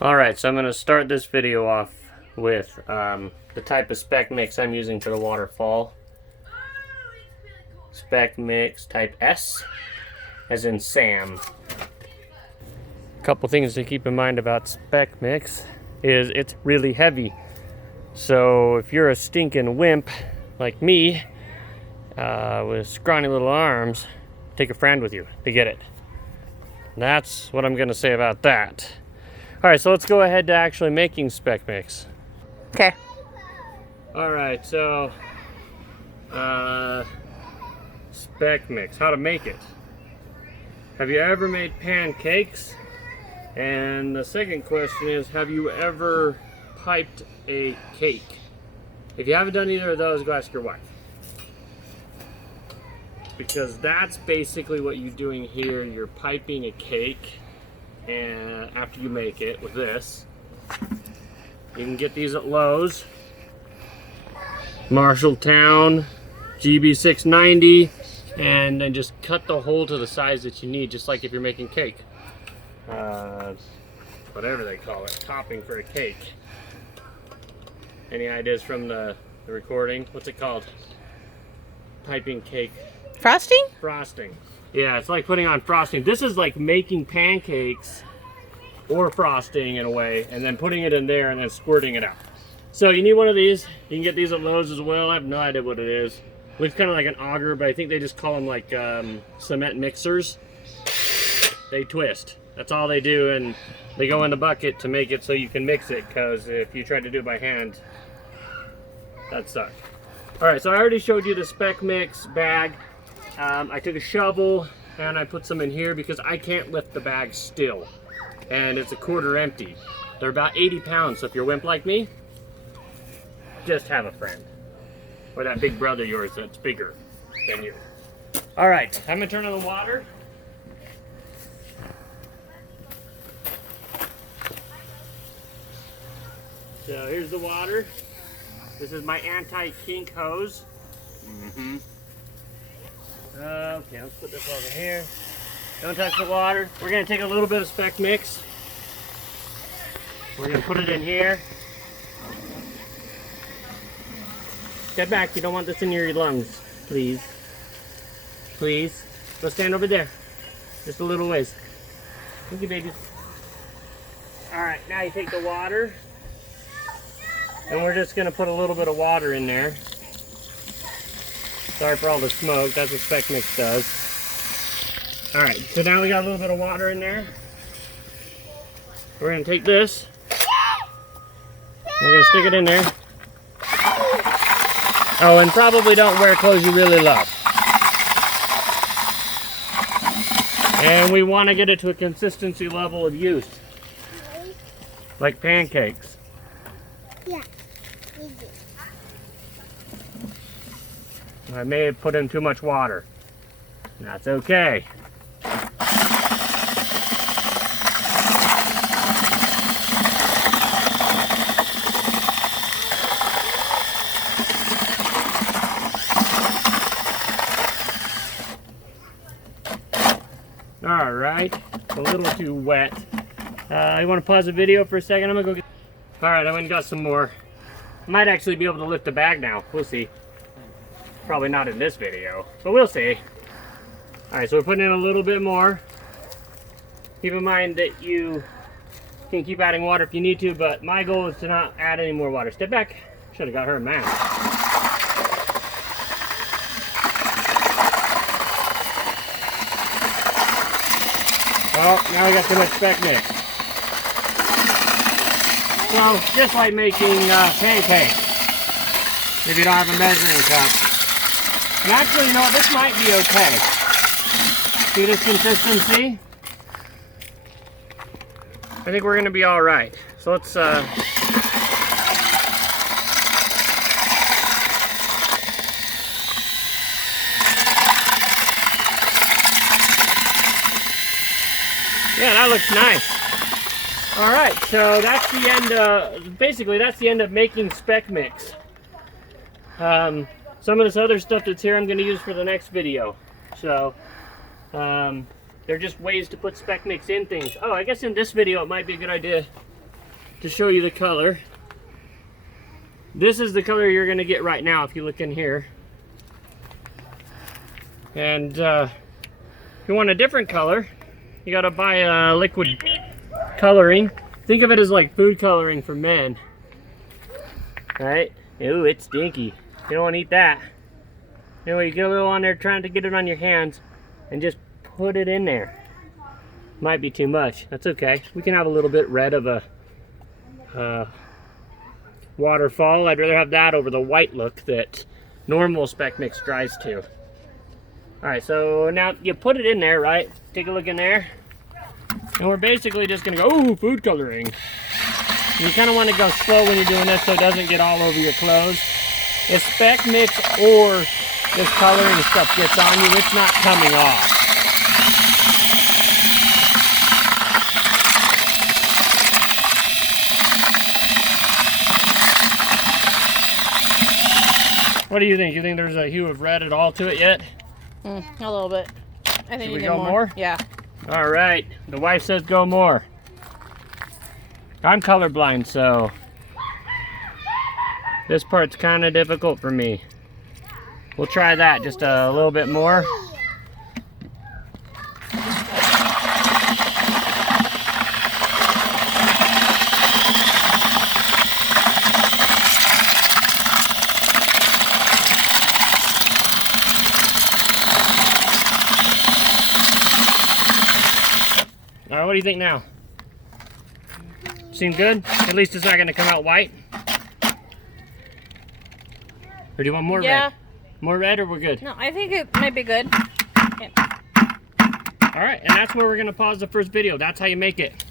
Alright, so I'm going to start this video off with the type of spec mix I'm using for the Waterfall. Spec mix type S, as in Sam. A couple things to keep in mind about spec mix is it's really heavy. So if you're a stinking wimp like me, with scrawny little arms, take a friend with you to get it. That's what I'm going to say about that. Alright, so let's go ahead to actually making spec mix. Okay. Alright, so spec mix, how to make it. Have you ever made pancakes? And the second question is, have you ever piped a cake? If you haven't done either of those, go ask your wife. Because that's basically what you're doing here. You're piping a cake, and after you make it with this, you can get these at Lowe's, Marshalltown, GB690, and then just cut the hole to the size that you need, just like if you're making cake. Whatever they call it, topping for a cake. Any ideas from the recording? What's it called? Piping cake. Frosting? Frosting. Yeah, it's like putting on frosting. This is like making pancakes or frosting in a way, and then putting it in there and then squirting it out. So you need one of these. You can get these at Lowe's as well. I have no idea what it is. Looks kind of like an auger, but I think they just call them like cement mixers. They twist. That's all they do, and they go in the bucket to make it so you can mix it, because if you try to do it by hand, that sucks. Alright, so I already showed you the spec mix bag. I took a shovel and I put some in here because I can't lift the bag still. And it's a quarter empty. They're about 80 pounds, so if you're a wimp like me, just have a friend. Or that big brother of yours that's bigger than you. Alright, I'm going to turn on the water. So here's the water. This is my anti-kink hose. Okay, let's put this over here. Don't touch the water. We're going to take a little bit of spec mix. We're going to put it in here. Step back. You don't want this in your lungs. Please. Please. Go stand over there. Just a little ways. Thank you, baby. Alright, now you take the water. And we're just going to put a little bit of water in there. Sorry for all the smoke, that's what spec mix does. Alright, so now we got a little bit of water in there. We're going to take this. We're going to stick it in there. Oh, and probably don't wear clothes you really love. And we want to get it to a consistency level of use. Like pancakes. Yeah. I may have put in too much water. That's okay. Alright, a little too wet. You want to pause the video for a second? I'm going to go get... Alright, I went and got some more. I might actually be able to lift the bag now. We'll see. Probably not in this video, but we'll see. Alright, so we're putting in a little bit more. Keep in mind that you can keep adding water if you need to, but my goal is to not add any more water. Step back. Should have got her a mask. Oh, now we got too much spec mix. So, just like making pancakes, if you don't have a measuring cup. And actually, you know what, this might be okay. See this consistency? I think we're going to be alright. So let's, yeah, that looks nice. Alright, so that's the end, basically that's the end of making spec mix. Some of this other stuff that's here I'm going to use for the next video. So, they're just ways to put spec mix in things. Oh, I guess in this video it might be a good idea to show you the color. This is the color you're gonna get right now if you look in here. And if you want a different color, you gotta buy a liquid coloring. Think of it as like food coloring for men. Right? Ooh, it's stinky. You don't want to eat that. Anyway, you get a little on there trying to get it on your hands and just put it in there. Might be too much. That's okay. We can have a little bit red of a Waterfall. I'd rather have that over the white look that normal spec mix dries to. Alright, so now you put it in there, right? Take a look in there. And we're basically just going to go, ooh, food coloring. You kind of want to go slow when you're doing this so it doesn't get all over your clothes. If spec mix or this coloring stuff gets on you, it's not coming off. What do you think? You think there's a hue of red at all to it yet? A little bit. I think we go more? Yeah. All right. The wife says go more. I'm colorblind, so this part's kind of difficult for me. We'll try that just a little bit more. All right, what do you think now? Seem good? At least it's not going to come out white. Or do you want more red? More red, or we're good? No, I think it might be good. Yeah. All right, and that's where we're going to pause the first video. That's how you make it.